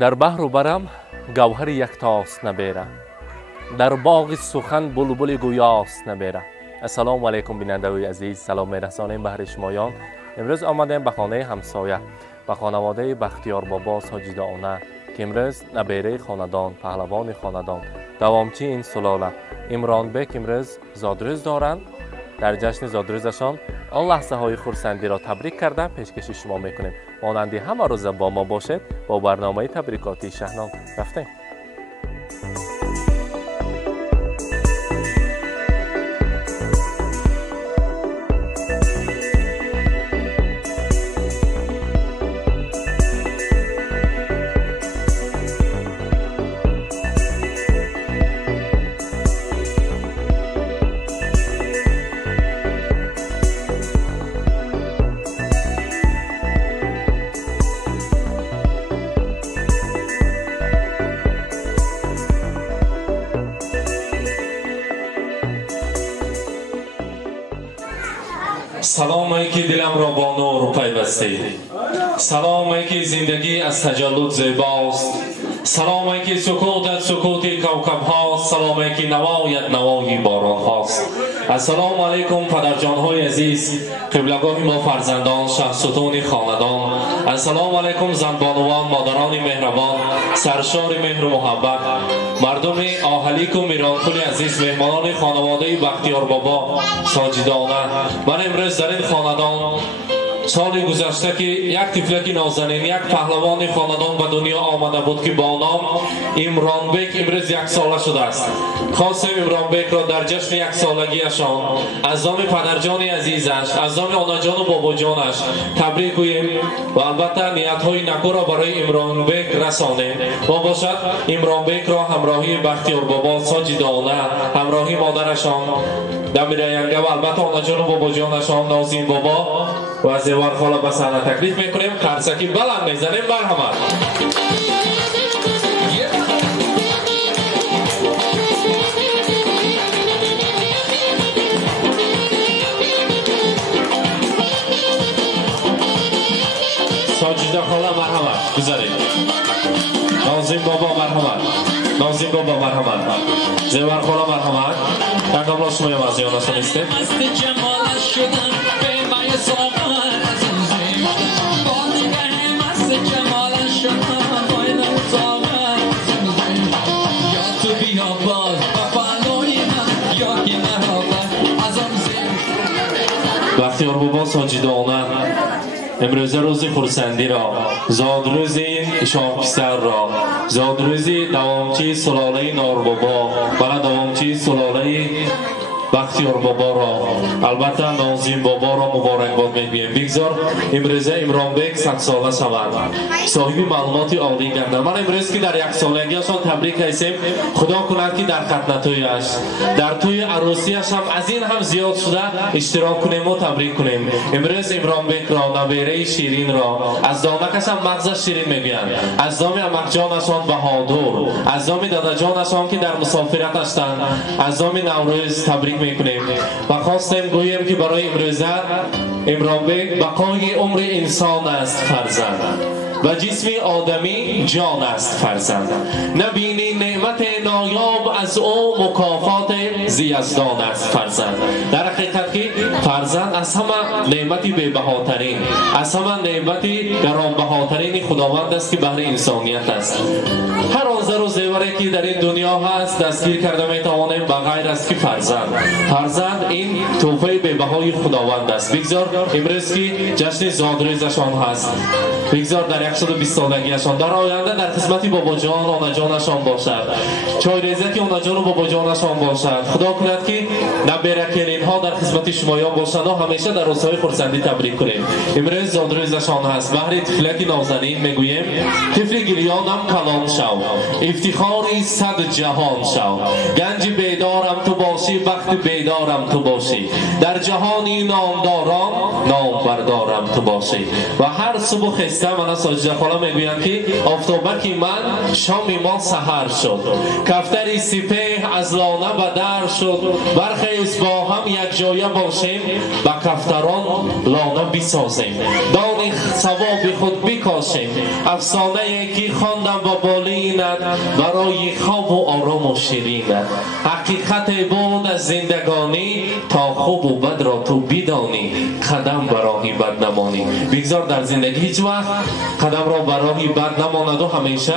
در بحر و برم گوهر یکتاست نبیره، در باغ سخن بلبل گویاست نبیره. السلام علیکم بینندگان عزیز، سلام میرسانیم به شمایان. امروز آمدیم به خانه همسایه، به خانواده بختیار بابا ساجدانه که امروز نبیره خاندان، پهلوان خاندان، دوامچی این سلاله عمران بک امروز زادروز دارند. در جشن زادروزشان آن لحظه های خرسندی را تبریک کرده پیشکش شما میکنیم. مانند همه روز با ما باشید. با برنامه تبریکاتی شهنام رفتیم. سلامی که دلم را با نور پیوسته، سلامی که زندگی از تجلد زیباست، سلامی که سکوتت سکوت کوكب هاست، سلامی که نوایت نوای باران هاست. السلام علیکم پدرجان های عزیز، قبلگاه ما فرزندان، شهرستون خاندان. السلام علیکم زنبانوان، مادران مهربان، سرشار مهر و محبت، مردم آهلیک و میرانکل عزیز، مهمانان خانواده بختیار بابا ساجدانه. من امروز در این خاندان سال گذشته که یک طفلک نازنین، یک پهلوان خاندان به دنیا آمده بود که با نام عمران بک امروز یک ساله شده است. خواستم عمران بک را در جشن یک سالگیشان از نام پدرجان عزیزش، از نام آناجان و باباجانش تبریک گوییم و البته نیت‌های نکو را برای عمران بک رسانیم. ما باشد عمران بک را همراهی بختیار بابا ساجدانه، همراهی مادرشان دمیرینگه و البته آناجان و باباجانشان نازین بابا و زیور خاله به صحنه تکلیف میکنیم. قرصکی بلند میزنیم. مرحمت. ساجده خاله مرحمت گذارید. نازین بابا مرحمت. نازین بابا مرحمت. زیور خاله مرحمت. تکم را شما از یانه سنیسته. بختیار بابا ساجدانه امروز روز خرسندی را، زادروز شاهپسر را، زادروز دوامچی سلاله نار بابا و دوامچی سلاله بختیار بابا را، البته نازین بابا را مبارکباد میگویم. بگذار امروز عمران بک 100 ساله شود، صاحب معلومات عالی گردد. من امروز که در یک سالگیشان تبریک هستیم، خدا کند که در ختنه‌تویش، در توی عروسیش هم از این هم زیاد شده اشتراک کنیم و تبریک کنیم. امروز عمران بک را، نبیره شیرین را، از دامکش هم مغزش شیرین میگویند، از دام عمک جانشان بهادر، از دام دادا جانشان که در مسافرت هستند، از دام نوروز تبریک میکنیم و خواستیم گوییم که برای امروزه عمران بک بقای عمر انسان است فرزند و جسم آدمی جان است فرزند. نبینی نعمت نایاب از او مکافات زیزدان است فرزند. در حقیقت که فرزند از همه نعمتی بهاترین، از همه نعمتی گرانبهاترین خداوند است که بهر انسانیت است. هر آنزر و زیوری که در این دنیا هست دستگیر کرده میتوانیم به غیر است که فرزند این تحفه بهبهای خداوند است. بگذار امروز که جشن زادروزشان هست، بگذار در 120 سالگیشان در آینده در خدمت بابا جان آناجانشان باشد، چای ریزکی آناجان و بابا جانشان باشد. خدا کند که نبیرکلین ها در خدمت شمایان باشند و همیشه در روزهای خرسندی تبریک کنیم. امروز زادروزشان هست. بهر طفلک نازنین میگوییم طفل گریانم کلان شو، افتخاری صد جهان شو. گنج بیدارم تو باشی، وقت بیدارم تو باشی، در جهانی نامداران نام بردارم تو باشی. و هر صبح خسته من ساجده خالا میگویم که آفتابکی من شام ما سحر شد، کفتری سپه از لانه به در شد. برخیز با هم یک جایه باشیم، با کفتران لانه بسازیم، دان ثواب خود بکاشیم. افسانه یکی خواندم با بالینت، برای خواب و آرام و شیرینت. حقیقت بود از زندگانی، تا خوب و بد را تو بدانی، قدم برای بد نمانی. بگذار در زندگی هیچ وقت قدم را برای بد نماند و همیشه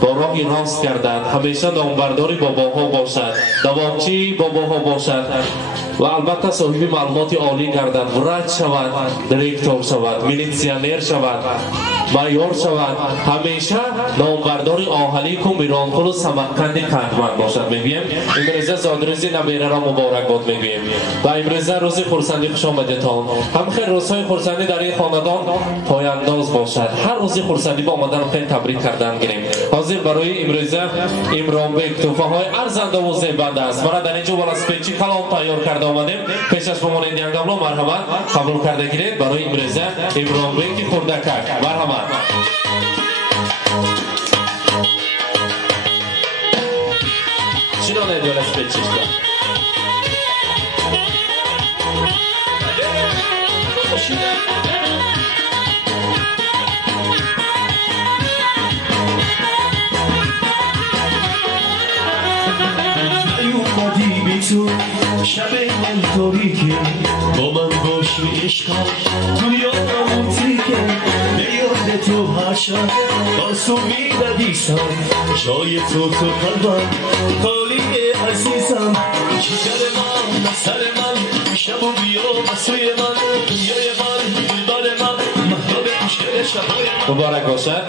با راهی راست گردد، همیشه نامبرداری باباها باشد، دوامچی باباها باشد و البته صاحب معلومات عالی گردد، ورد شود، دیرکتور شود، میلیسیونر شود، مایور شود. همیشه نامبرداری آهلی کن میرانپور و سمرقند قدرمند باشد. میگویم امروزه زادروزی نبیره را مبارک باد میگویم و امروزه روزی خورسندی خوش آمدتان. همخیر روزهای خورسندی در این خاندان پایانداز باشد. هر روزی خورسندی با آمدن خیلی تبریک کردن گیریم. حاضر برای امروزه امرانبک توفه های ارزنده و زیبنده است. برای در اینجا بالا سپیچی کلام تیار کرده آمدیم. پیشش بمانید ینگملو مرحمت قبول کرده گیرید. برای امروزه امرانبک خوردکک مرحمت. چرا نداره سپیچیش دار؟ تو شب من تاریکه، با من باشی عشقا دنیا روتیکه. بیاد تو هر شب آسومی بدیسم، جای تو قلبم خالی عزیزم. جگر من سر من شب و بیا مسوی من، دنیای من دلبر من محراب مشکل شبای من. مبارک باشد.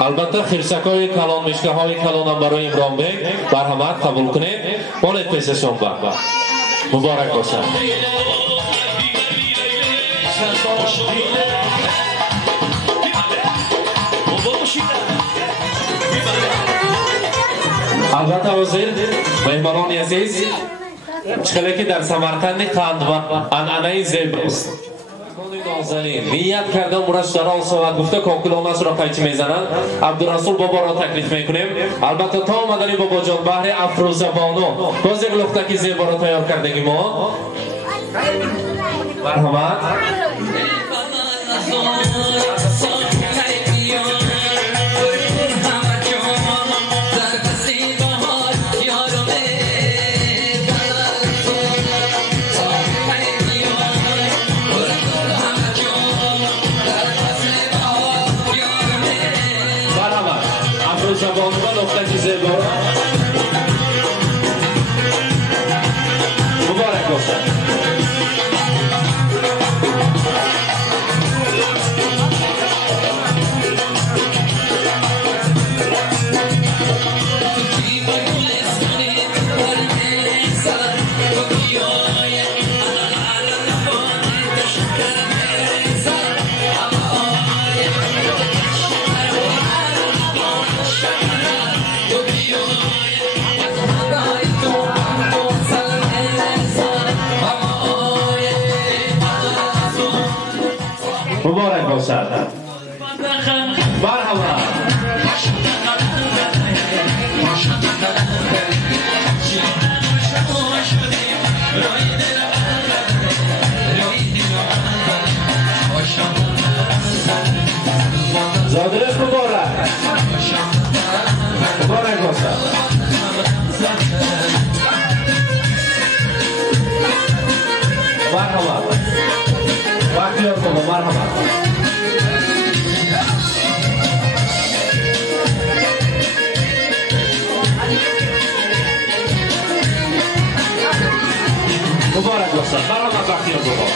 البته خرسکای کلان مشکه های کلان هم برای امرانبک مرحمت قبول کنید. مالت پیششون با مبارک باشد. البته حاضر مهمانان عزیز، چخله که در سمرقند قند و انعنه زیب است. نیت کرده مرش در آن صحبت گفته کاکلانش را قیچی میزنند. عبدالرسول بابا را تکلیف میکنیم. البته تا آمدنی بابا جان بحر افروزبانو باز یک لختکی زیبا را تیار کردگی ما. مرحمت. مبارک باشد. مبارک باشد. مرحبا. زادرش مبارک. مبارک باشد. مرحبا. باقیار بابا مرحبا. مبارک باشد. مرحبا باقیار بابا.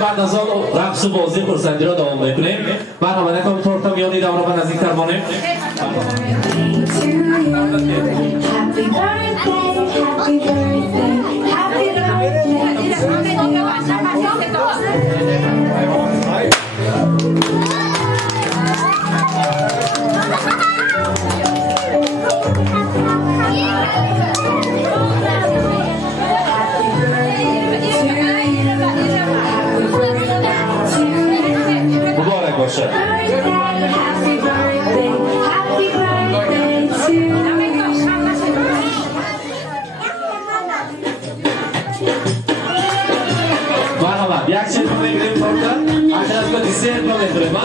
بعد از آن رقص و بازی خرسندی را دوام میکنیم. مرحبا نکنم تورتا میانی دورا به نزدیکتر مانیم. مبارک باشه. مرحبا یک چیز رو میگیریم تورتا آخر از که دیسیر رو میگیریم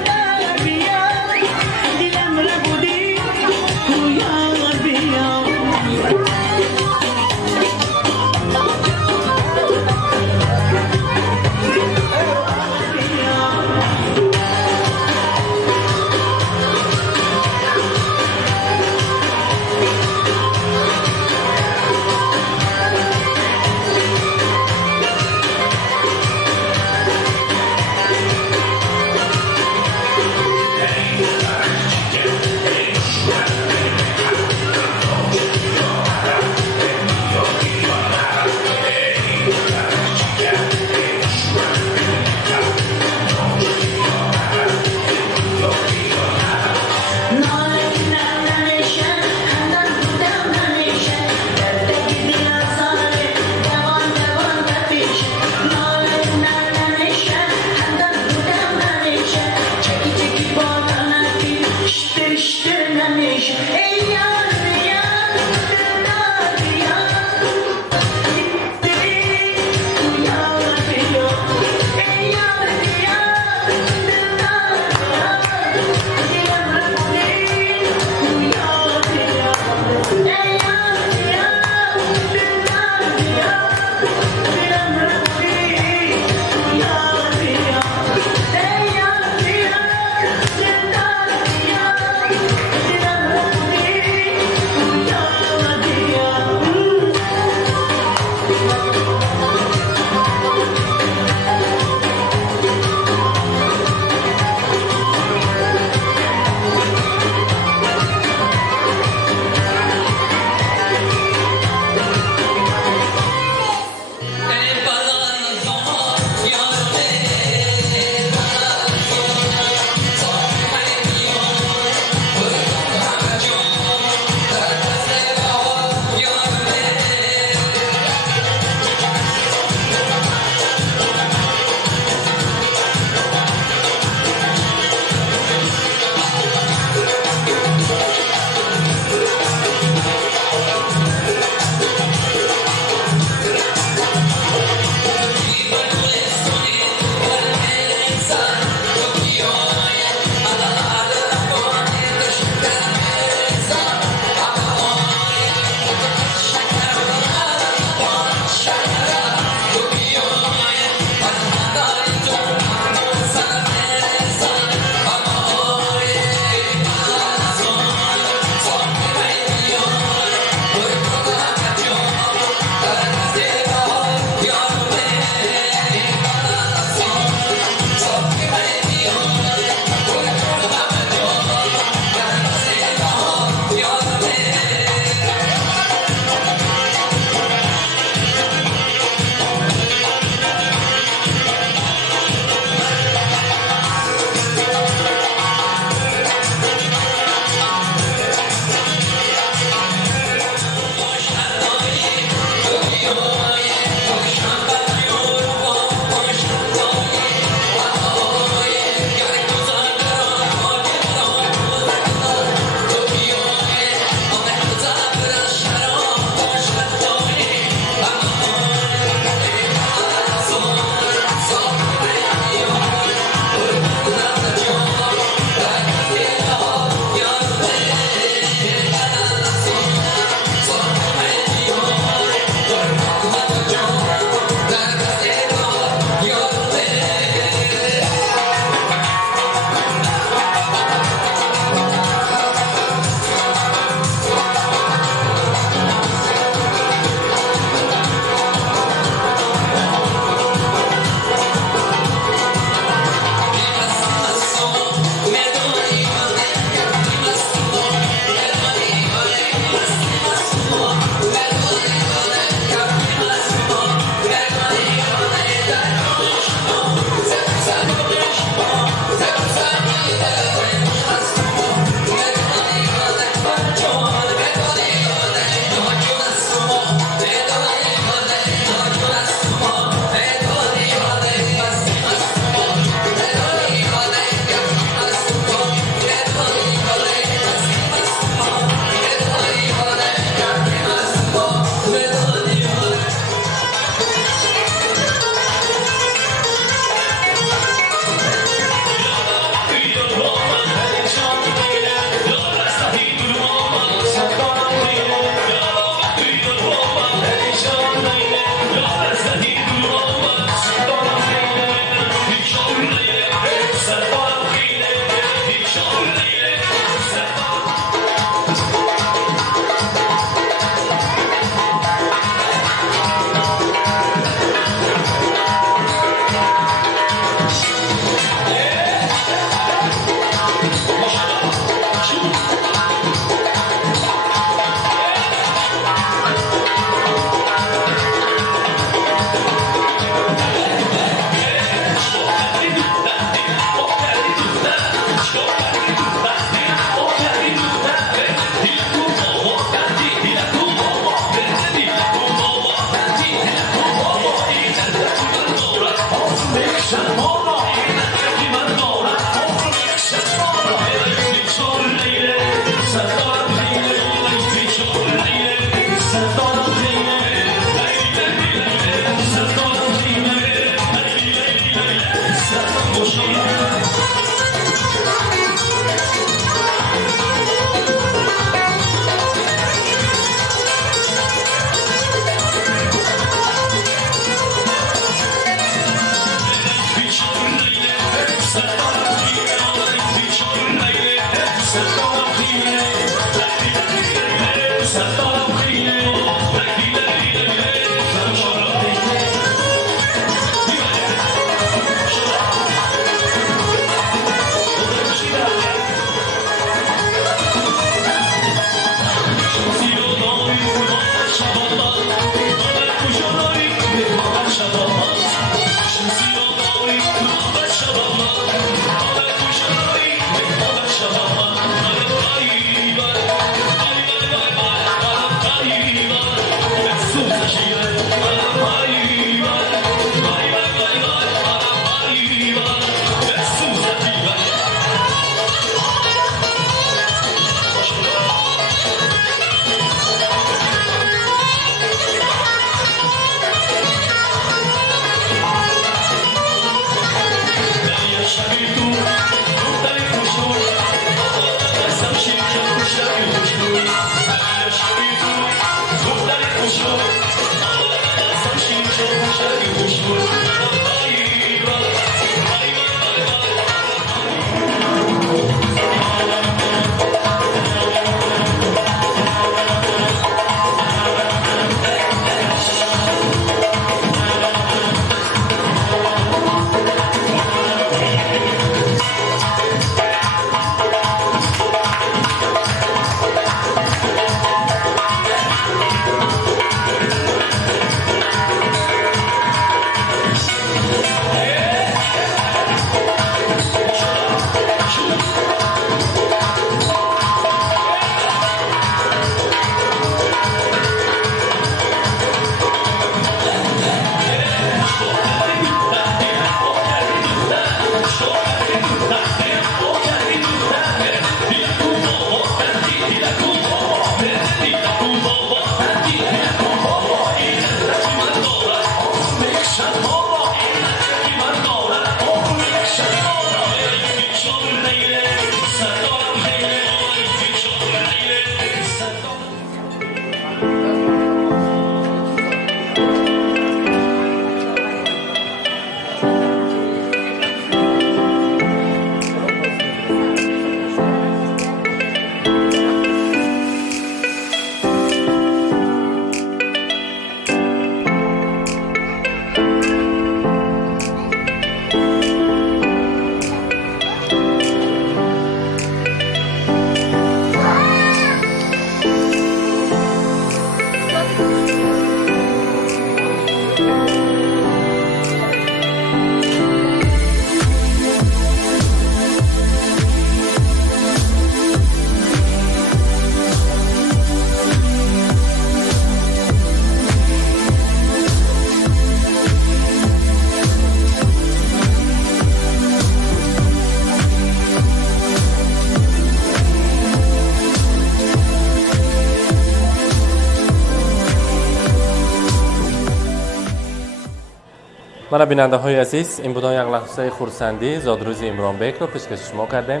من بیننده های عزیز، این بودن یک لحظه خورسندی زادروز عمران بیک رو پیشکش شما کردیم.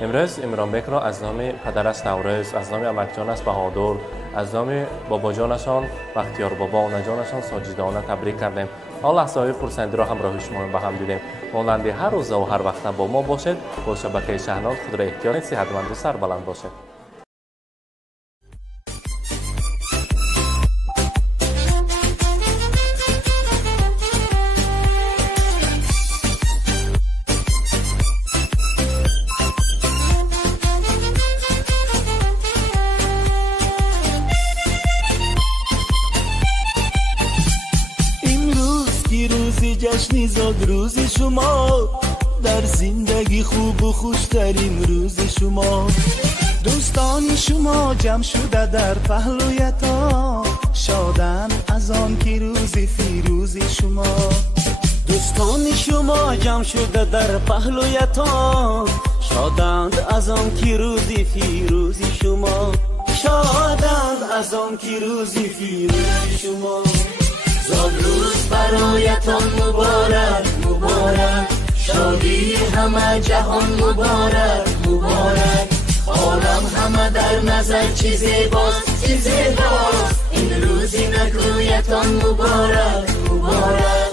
امروز عمران بیک را از نام پدرش نوروز، از نام امکجانش بهادر، از نام بابا جانشان بختیار بابا و نجانشان ساجدانه تبریک کردیم. آن لحظه های خورسندی را همراه شما به هم دیدیم. مانند هر روز و هر وقت با ما باشد. با شبکه شهناز خود را احتیاط صحتمند و سربلند باشد. جشنی زاد روز شما، در زندگی خوب و خوشترین روز شما. دوستان شما جمع شده در پهلویتان، شادن از آن که روز فیروز شما. دوستان شما جمع شده در پهلویتان، شادند از آن که روز فیروز شما. شادند از آن که روز فیروز شما. زادروز برایتان مبارک مبارک، شادی همه جهان مبارک مبارک. عالم همه در نظر چه زیباست چه زیباست، این روزی نگویتان مبارک مبارک.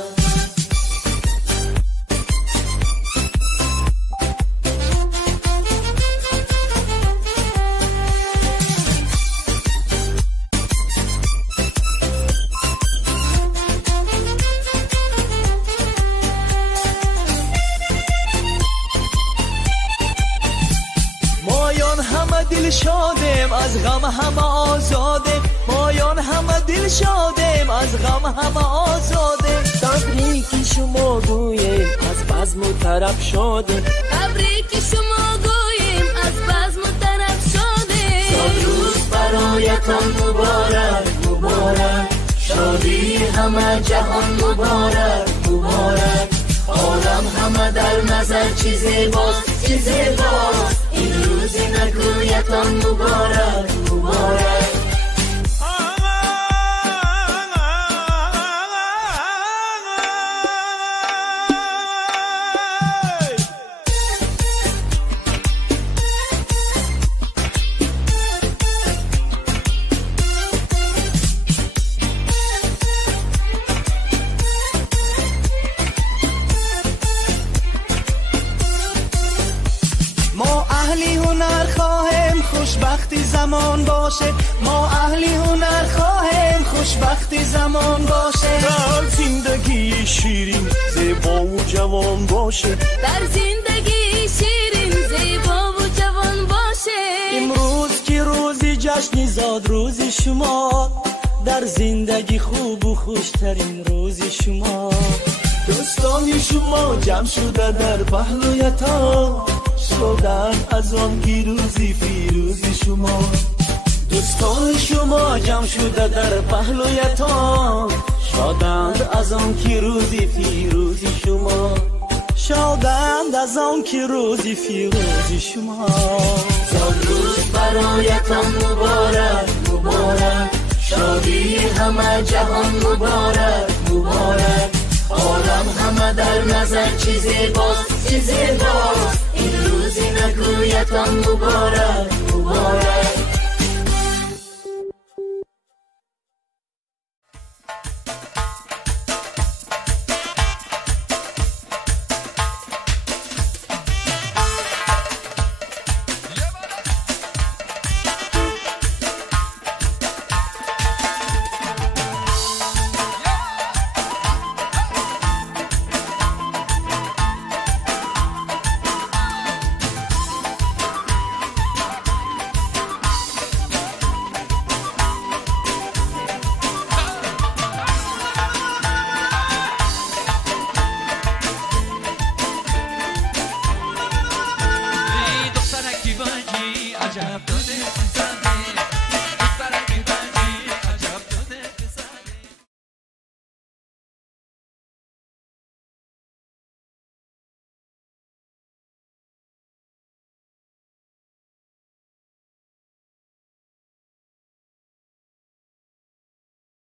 دل شادیم از غم همه آزادیم، مایان همه دل شادیم از غم همه آزادیم. تبریک شما گوییم از بزم و طرب شادیم، تبریک شما گوییم از بزم و طرب شادیم. زادروز برایتان مبارک مبارک، شادی همه جهان مبارک مبارک. عالم همه در نظر چه زیباست چه زیباست، این روز نگویتان مبارک مبارک. خوشبختی زمان باشه، ما اهلی هنر خواهیم خوشبختی زمان باشه. در زندگی شیرین زیبا و جوان باشه، در زندگی شیرین زیبا و جوان باشه. امروز که روزی جشنی زاد روز شما، در زندگی خوب و خوشترین روز شما. دوستان شما جمع شده در پهلویتان، شادن از آن که روزی فیروز شما. دوستان شما جمع شده در پهلویتان، شادند از آن که روزی فیروز شما. شادند از آن که روزی فیروز شما. زادروز برایتان مبارک مبارک، شادی همه جهان مبارک مبارک. عالم همه در نظر چه زیباست چه زیباست، این روزی نگویتان مبارک مبارک. عجب داده سیزده